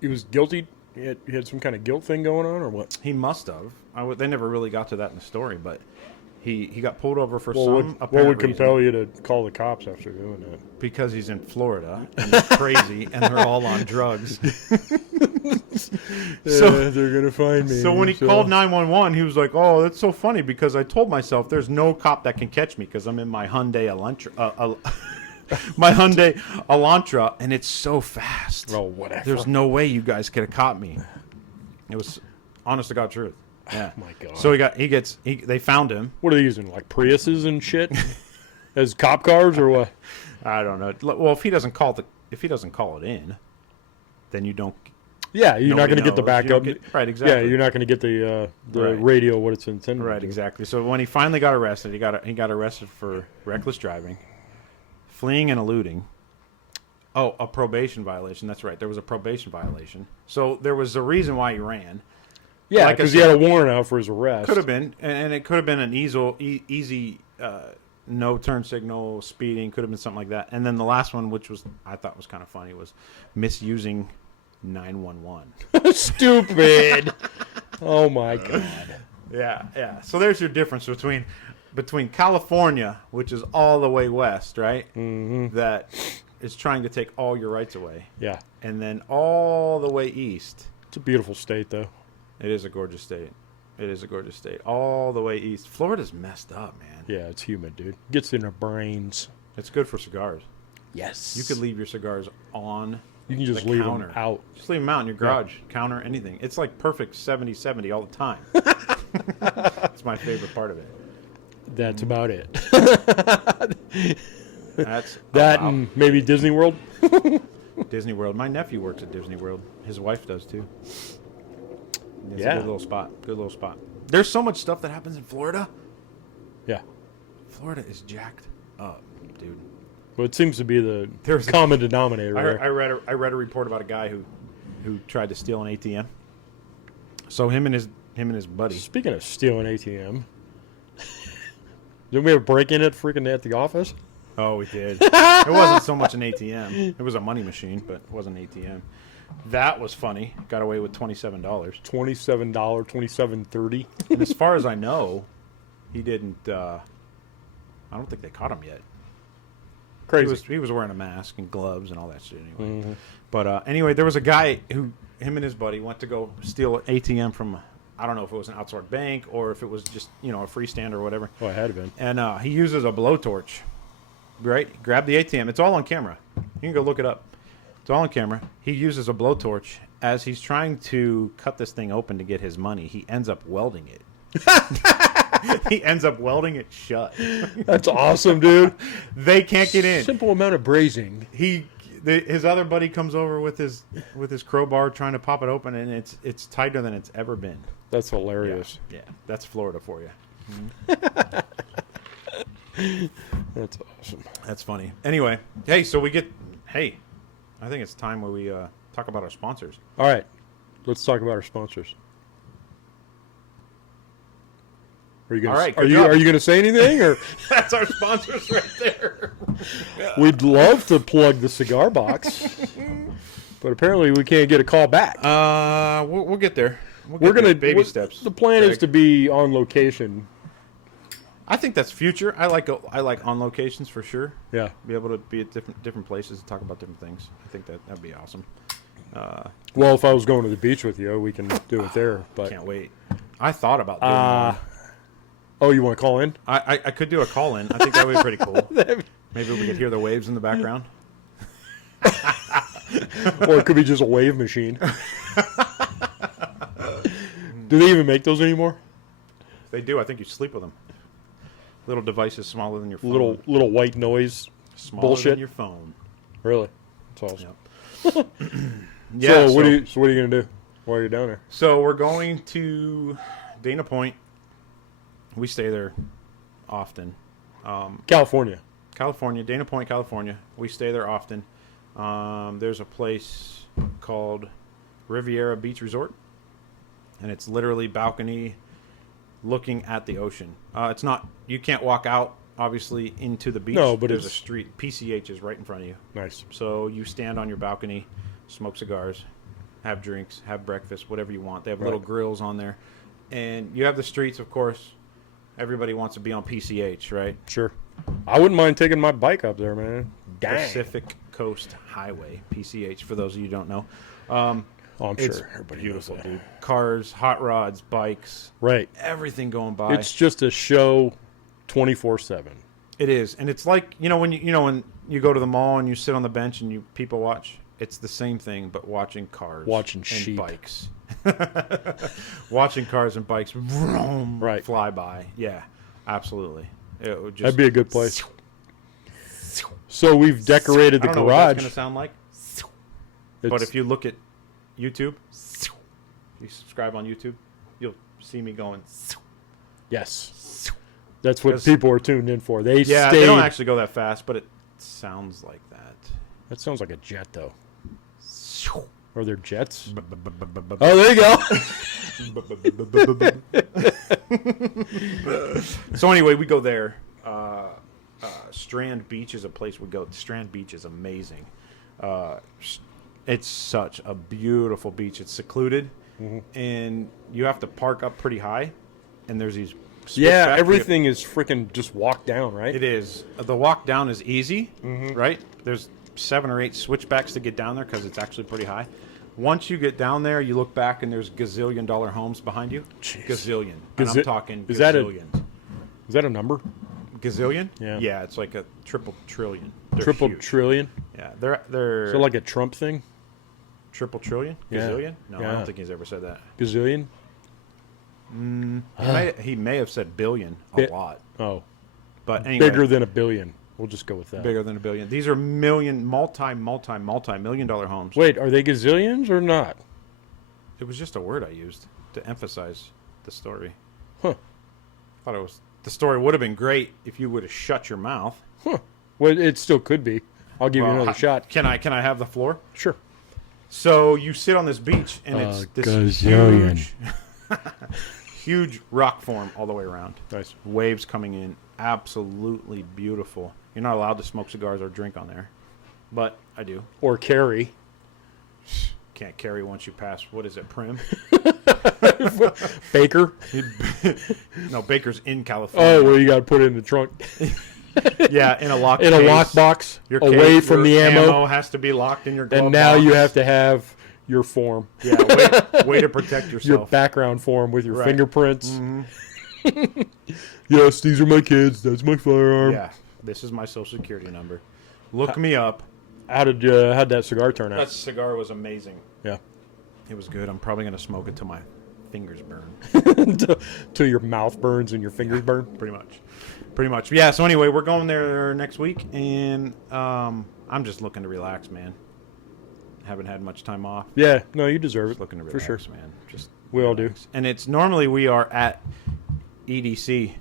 he was guilty? He had some kind of guilt thing going on, or what? He must have. They never really got to that in the story, but he got pulled over for Well, some what apparent would compel reason. you to call the cops after doing that? Because he's in Florida, and they're crazy, and they're all on drugs. So they're going to find me. So when he called 911, he was like, oh, that's so funny, because I told myself there's no cop that can catch me because I'm in my Hyundai Elantra. My Hyundai Elantra, and it's so fast. Oh, whatever. There's no way you guys could have caught me. It was honest to God truth. Yeah. Oh, my God. So they found him. What are they using, like Priuses and shit? As cop cars or what? I don't know. Well, if he doesn't call it in, then you don't. Yeah, you're not going to get the backup. Right, exactly. Yeah, you're not going to get the Right. radio what it's intended. Right, to. exactly. So when he finally got arrested, he got arrested for reckless driving, fleeing and eluding. Oh, a probation violation. That's right. There was a probation violation. So there was a reason why he ran. Yeah, Like I because he said, had a warrant out for his arrest. Could have been, and it could have been an easy no turn signal, speeding. Could have been something like that. And then the last one, which I thought was kind of funny, was misusing 911. Stupid. Oh my God. Yeah. So there's your difference between California, which is all the way west, right? Mm-hmm. That is trying to take all your rights away. Yeah. And then all the way east. It's a beautiful state, though. It is a gorgeous state. All the way east. Florida's messed up, man. Yeah, it's humid, dude. Gets in our brains. It's good for cigars. Yes. You could leave your cigars on You can just the leave counter. them out. Just leave them out in your garage, counter, anything. It's like perfect 70-70 all the time. That's my favorite part of it. That's about it. That's That wow. and maybe Disney World. Disney World. My nephew works at Disney World. His wife does too. It's Yeah. a good little spot. There's so much stuff that happens in Florida. Yeah. Florida is jacked up, dude. Well, it seems to be the There's a- common denominator. there. I read a report about a guy who tried to steal an ATM. So him and his buddy. Speaking of stealing ATM, didn't we have a break in it freaking at the office? Oh, we did. It wasn't so much an ATM. It was a money machine, but it wasn't an ATM. That was funny. Got away with $27. $27, $27.30. And as far as I know, he didn't. I don't think they caught him yet. Crazy. He was wearing a mask and gloves and all that shit anyway. Mm-hmm. But anyway, there was a guy him and his buddy went to go steal an ATM from, I don't know if it was an outsourced bank or if it was just, a freestand or whatever. Oh, it had to been. And he uses a blowtorch, right? Grab the ATM. It's all on camera. You can go look it up. It's all on camera. He uses a blowtorch. As he's trying to cut this thing open to get his money, he ends up welding it. He ends up welding it shut. That's awesome, dude. They can't get in. Simple amount of brazing. His other buddy comes over with his crowbar trying to pop it open, and it's tighter than it's ever been. That's hilarious. Yeah, that's Florida for you. That's awesome. That's funny. Anyway, I think it's time where we talk about our sponsors. All right, let's talk about our sponsors. Are you gonna, All right, are good you job. are you going to say anything, or That's our sponsors right there. we'd love to plug the cigar box, but apparently we can't get a call back. We'll get there. We're gonna baby steps. The plan is Greg. to be on location. I think that's future. I like on locations for sure. Yeah. Be able to be at different places and talk about different things. I think that'd be awesome. Well, if I was going to the beach with you, we can do it there. But Can't wait. I thought about doing one. Oh, you want to call in? I could do a call in. I think that would be pretty cool. Maybe we could hear the waves in the background. Or it could be just a wave machine. Do they even make those anymore? If they do, I think you sleep with them. Little devices smaller than your phone. Little white noise smaller bullshit. than your phone. Really? That's awesome. Yep. Yeah. So what are you gonna do while you're down there? So we're going to Dana Point. We stay there often. California. California, Dana Point, California. We stay there often. There's a place called Riviera Beach Resort, and it's literally balcony looking at the ocean. It's not, you can't walk out obviously into the beach. No, but there's it's a street. PCH is right in front of you. nice. So you stand on your balcony, smoke cigars, have drinks, have breakfast, whatever you want. They have little grills on there, and you have the streets. Of course, everybody wants to be on PCH, right? Sure. I wouldn't mind taking my bike up there, man. Dang. Pacific Coast Highway, PCH. For those of you who don't know, Oh, I'm it's sure everybody beautiful, knows that. dude. Cars, hot rods, bikes, Right. everything going by. It's just a show 24/7. It is, and it's like when you go to the mall and you sit on the bench and you people watch. It's the same thing, but watching cars, Watching and sheep. bikes, watching cars and bikes vroom, Right. fly by. Yeah, absolutely. It would just, That'd be a good place. So we've decorated the I don't know what that's garage. going to sound like, It's- but if you look at YouTube, you subscribe on YouTube, you'll see me going. yes, that's what 'Cause- people are tuned in for. They Yeah, stayed. they don't actually go that fast, but it sounds like that. That sounds like a jet, though. Are there jets? Oh, there you go. So anyway, we go there. Strand Beach is a place we go. Strand Beach is amazing. It's such a beautiful beach. It's secluded, and you have to park up pretty high. And there's these. Yeah, switchback- everything is freaking just walk down, right? It is. The walk down is easy, right? There's 7 or 8 switchbacks to get down there because it's actually pretty high. Once you get down there, you look back and there's gazillion-dollar homes behind you. Jeez. Gazillion. And I'm talking is that a- gazillions. Is that a number? Gazillion? Yeah. Yeah, it's like a triple trillion. They're Triple huge. trillion? Yeah, they're So like a Trump thing? triple trillion. Yeah. Gazillion? No, I Yeah. don't think he's ever said that. Gazillion? He may have said billion a Bit- lot, Oh, but anyway, bigger than a billion. We'll just go with that. bigger than a billion. These are multi-million-dollar homes. Wait, are they gazillions or not? It was just a word I used to emphasize the story. Huh. Thought it was the story would have been great if you would have shut your mouth. Huh. Well, it still could be. I'll give you Well, another shot. Can I have the floor? Sure. So you sit on this beach and it's this gazillion. huge rock form all the way around. Nice. Waves coming in, absolutely beautiful. You're not allowed to smoke cigars or drink on there, but I do. Or carry. Can't carry once you pass. What is it, Prim? Baker. No, Baker's in California. Oh, well, you got to put it in the trunk. Yeah, in a lock In a case. lockbox, Your away case- from your the ammo. has to be locked in your glove And now box. you have to have your form, Yeah, way to protect your yourself. background form with your Right. fingerprints. Yes, these are my kids. That's my firearm. Yeah, this is my social security number. Look me up. How'd that cigar turn out? That cigar was amazing. Yeah. It was good. I'm probably going to smoke it till my fingers burn. Till your mouth burns and your fingers burn. Pretty much. Yeah, so anyway, we're going there next week, and I'm just looking to relax, man. Haven't had much time off. Yeah, no, you deserve Just it. looking to For relax, sure. man. Just We all do. relax. And it's normally we are at EDC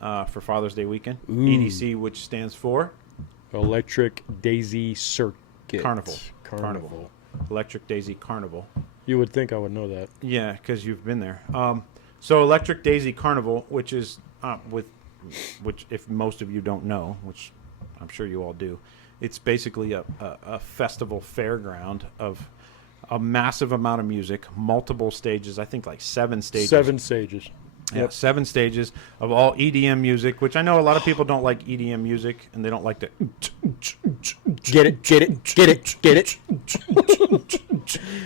for Father's Day weekend. Ooh. EDC, which stands for Electric Daisy Circuit. Carnival. Carnival. Electric Daisy Carnival. You would think I would know that. Yeah, because you've been there. So Electric Daisy Carnival, which is which if most of you don't know, which I'm sure you all do, it's basically a festival fairground of a massive amount of music, multiple stages. I think like 7 stages. 7 stages. Yeah, 7 stages of all EDM music, which I know a lot of people don't like EDM music and they don't like to Get it, get it, get it, get it.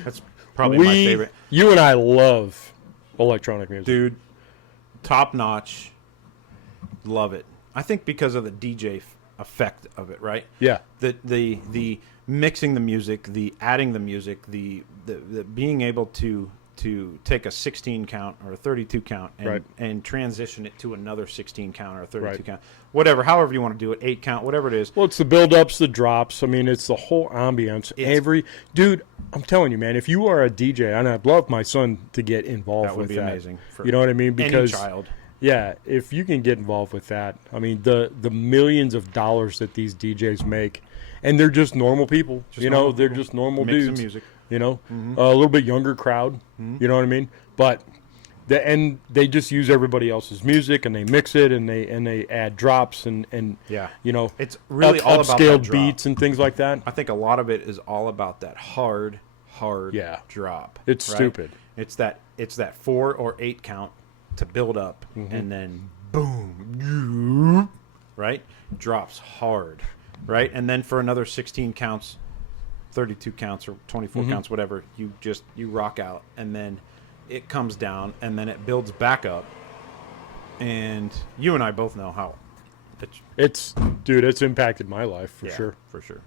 That's probably my favorite. You and I love electronic music. Dude, top notch. Love it. I think because of the DJ effect of it, right? Yeah. The mixing the music, the adding the music, the being able to take a 16 count or a 32 count and, Right. and transition it to another 16 count or a 32 Right. count. Whatever, however you want to do it, 8 count, whatever it is. Well, it's the build-ups, the drops. I mean, it's the whole ambience. Dude, I'm telling you, man, if you are a DJ, and I'd love my son to get involved That would with be that. amazing for You know what I mean? Because any child. yeah, if you can get involved with that, I mean, the millions of dollars that these DJs make, and they're just normal people. Just you know, normal they're people. just normal Mix the dudes. music. You know, a little bit younger crowd. You know what I mean? But and they just use everybody else's music and they mix it and they add drops and Yeah. you know, It's really all about that upscaled drop. beats and things like that. I think a lot of it is all about that hard Yeah. drop. It's right? stupid. It's that 4 or 8 count to build up and then boom, right? Drops hard, right? And then for another 16 counts, 32 counts or 24 counts, whatever, you rock out, and then it comes down, and then it builds back up. And you and I both know how It's impacted my life for sure. For sure.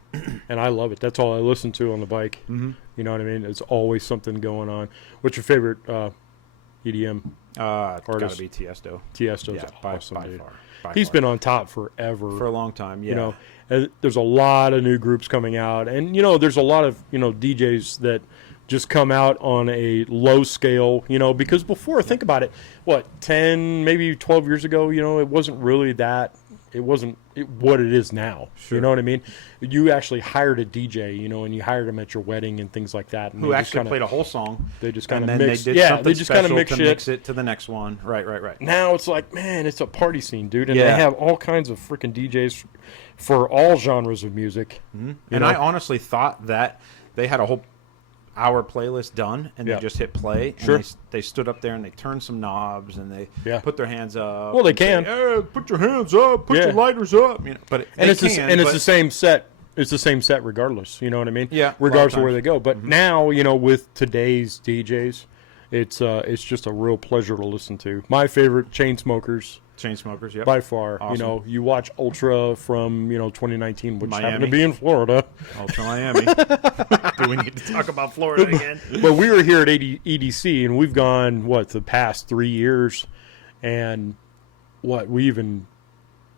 And I love it. That's all I listen to on the bike. You know what I mean? It's always something going on. What's your favorite EDM? It's got Artist. to be Tiesto. Tiesto's Yeah, awesome, by dude. far. By He's far. been on top forever. For a long time, yeah. You know, and there's a lot of new groups coming out, and you know, there's a lot of DJs that just come out on a low scale. You know, because before, think about it, what 10, maybe 12 years ago, you know, it wasn't really that. It wasn't what it is now. Sure. You know what I mean? You actually hired a DJ, you know, and you hired him at your wedding and things like that. And Who actually played a whole song. They just and kind of then mixed. they did something they just kind of special mix to shit. mix it to the next one. Right. Now it's like, man, it's a party scene, dude, and Yeah. they have all kinds of freaking DJs for all genres of music. And know? I honestly thought that they had a whole hour playlist done, and Yeah. they just hit play. Sure. And they stood up there and they turned some knobs and they Yeah. put their hands up. Well, they and say, can. "Hey, put your hands up. Put Yeah. your lighters up. You know, but And it's they the, can, and it's but- the same set. It's the same set regardless. You know what I mean? Yeah, a lot of Regardless of where times. they go. But now, you know, with today's DJs, it's just a real pleasure to listen to. My favorite, Chainsmokers. Chainsmokers. Yep. By far, Awesome. you know, you watch Ultra from 2019, which happened to Miami. be in Florida. Ultra Miami. Do we need to talk about Florida again? But we were here at EDC, and we've gone the past 3 years, and we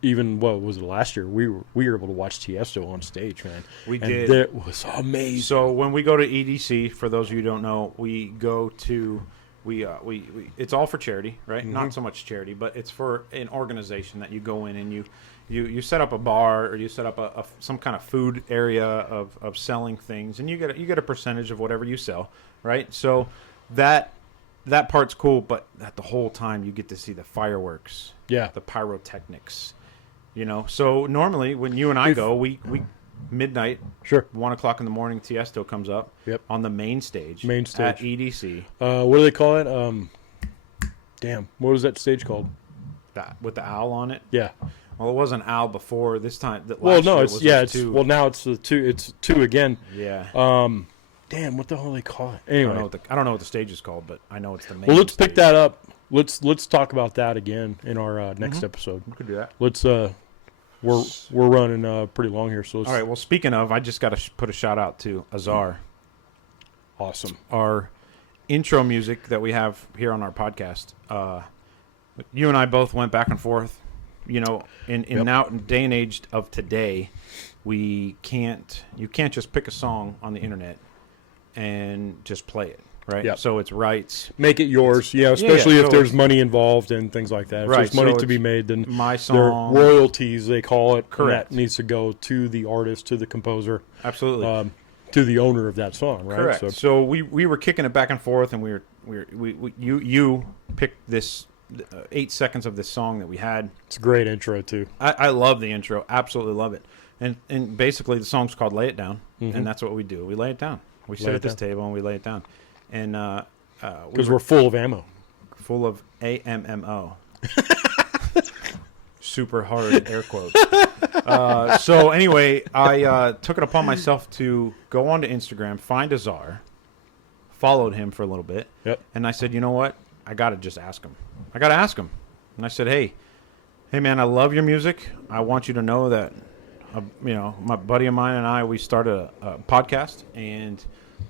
even what was it last year? We were able to watch Tiesto on stage, man. We and did. It was amazing. So when we go to EDC, for those of you who don't know, we go to we it's all for charity, right? Not so much charity, but it's for an organization that you go in and you set up a bar or you set up some kind of food area of selling things, and you get a percentage of whatever you sell, right? So that part's cool, but at the whole time you get to see the fireworks, Yeah. the pyrotechnics, you know. So normally when you and I go, we midnight, Sure. 1 o'clock in the morning, Tiesto comes up Yep. on the main stage Main stage. at EDC What do they call it? What was that stage called? with the owl on it. Yeah. Well, it was an owl before this time. Well, no, year it's was it's two. well now it's the two. It's two again. Yeah. Damn, what the hell they call it? I Anyway, don't know what the stage is called, but I know it's the main. well, let's pick stage. that up. Let's talk about that again in our next episode. We could do that. Let's we're running pretty long here, so let's, All right. Well, speaking of, I just got to put a shout out to Aazar, awesome. our intro music that we have here on our podcast. You and I both went back and forth. You know, in Yep. now day and age of today, you can't just pick a song on the internet and just play it, right? Yep. So it's rights. Make it yours, especially so if there's it's- money involved and things like that. If Right, there's money so to be it's made, then My there song, royalties they call it. and Correct. That needs to go to the artist, to the composer, absolutely. to the owner of that song, right? Correct. So we were kicking it back and forth, and you picked this 8 seconds of this song that we had. it's a great intro too. I love the intro, absolutely love it, and basically the song's called "Lay It Down," and that's what we do. We lay it down. We sit Lay at it this down. table and we lay it down, and Because we're full of ammo. full of AMMO. Super hard air quotes. So anyway, I took it upon myself to go onto Instagram, find Aazar, followed him for a little bit, Yep. and I said, you know what? I got to just ask him. I got to ask him. And I said, hey man, I love your music. I want you to know that, my buddy of mine and I, we started a podcast, and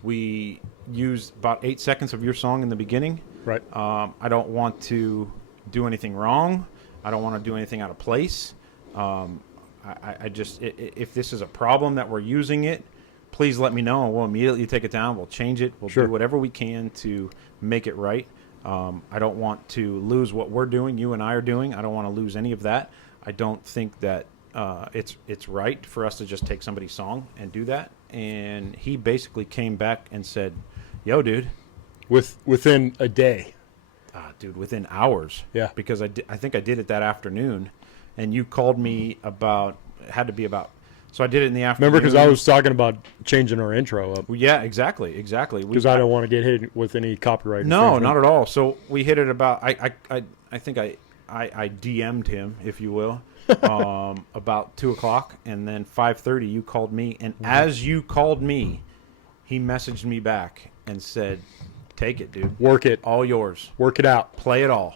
we used about 8 seconds of your song in the beginning. Right. I don't want to do anything wrong. I don't want to do anything out of place. I just, if this is a problem that we're using it, please let me know, and we'll immediately take it down. We'll change it. We'll Sure. do whatever we can to make it right. I don't want to lose what we're doing, you and I are doing. I don't want to lose any of that. I don't think that it's right for us to just take somebody's song and do that. And he basically came back and said, "Yo, dude." Within a day. Dude, within hours. Yeah. Because I think I did it that afternoon, and you called me about, it had to be about, so I did it in the afternoon. Remember, because I was talking about changing our intro up. Well, yeah, exactly. Because I don't want to get hit with any copyright. No, not at all. So we hit it about, I think I DM'd him, if you will, about 2 o'clock, and then 5:30 you called me, and as you called me, he messaged me back and said, "Take it, dude. Work it. All yours. Work it out. Play it all."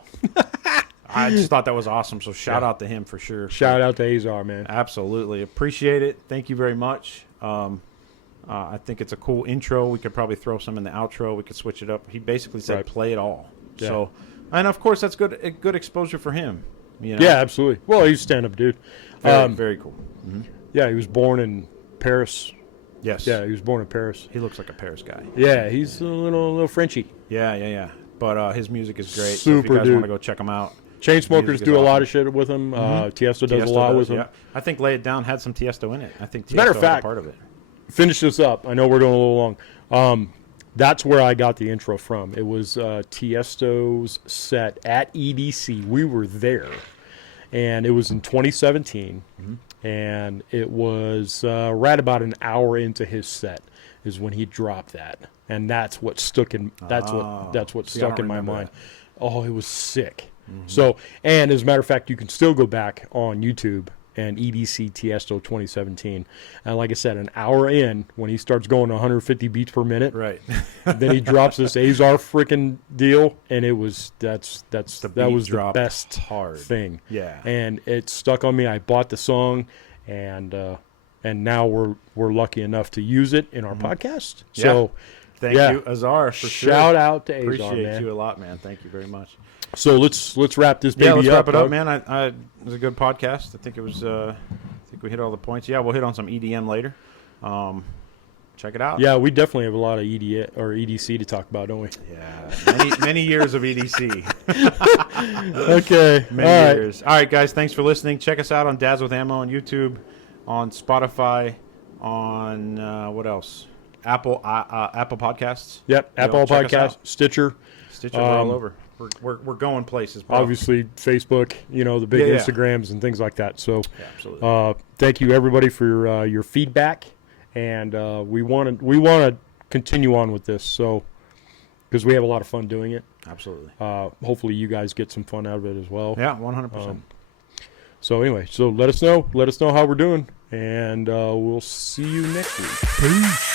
I just thought that was awesome. So shout out to him for sure. Shout out to Aazar, man. Absolutely. Appreciate it. Thank you very much. I think it's a cool intro. We could probably throw some in the outro. We could switch it up. He basically said, Right. play it all. Yeah. So, and of course, that's good exposure for him. You know? Yeah, absolutely. Well, he's a stand-up dude. Very cool. Mm-hmm. Yeah, he was born in Paris. Yes. Yeah, he was born in Paris. He looks like a Paris guy. Yeah, he's a little Frenchy. Yeah. But his music is great. So if Super you guys dude. want to go check him out. Chainsmokers Music is do a lot awesome. of shit with him. Tiesto does Tiesto a lot does, with him. yeah. I think Lay It Down had some Tiesto in it. I think Tiesto Matter of had a fact, part of it. Finish this up. I know we're going a little long. That's where I got the intro from. It was Tiesto's set at EDC. We were there, and it was in 2017, and it was right about an hour into his set is when he dropped that, and that's what stuck in. That's what See, I stuck don't in my remember mind. that. Oh, it was sick. So, and as a matter of fact, you can still go back on YouTube and EDC Tiesto 2017. And like I said, an hour in, when he starts going 150 beats per minute, Right. then he drops this Aazar freaking deal, and it was that was the drop best hard thing. Yeah. And it stuck on me. I bought the song, and now we're lucky enough to use it in our podcast. Yeah. So Thank yeah. you, Aazar, for sure. shout out to Aazar, Appreciate man. you a lot, man. Thank you very much. So let's wrap this baby Yeah, let's wrap it dog. up, man. It was a good podcast. I think it was. I think we hit all the points. Yeah, we'll hit on some EDM later. Check it out. Yeah, we definitely have a lot of EDC to talk about, don't we? Yeah, many years of EDC. Okay. Many all right. years. All right, guys. Thanks for listening. Check us out on Dads with Ammo on YouTube, on Spotify, on what else? Apple Podcasts. Yep. You know, Apple check us Podcast, out. Stitcher. Stitcher, we're all over. We're going places. Bro. Obviously, Facebook. The big Yeah. Instagrams and things like that. So, Yeah, absolutely. thank you everybody for your feedback, and we want to continue on with this. So, because we have a lot of fun doing it. Absolutely. Hopefully, you guys get some fun out of it as well. Yeah, 100%. So anyway, let us know how we're doing, and we'll see you next week. Peace.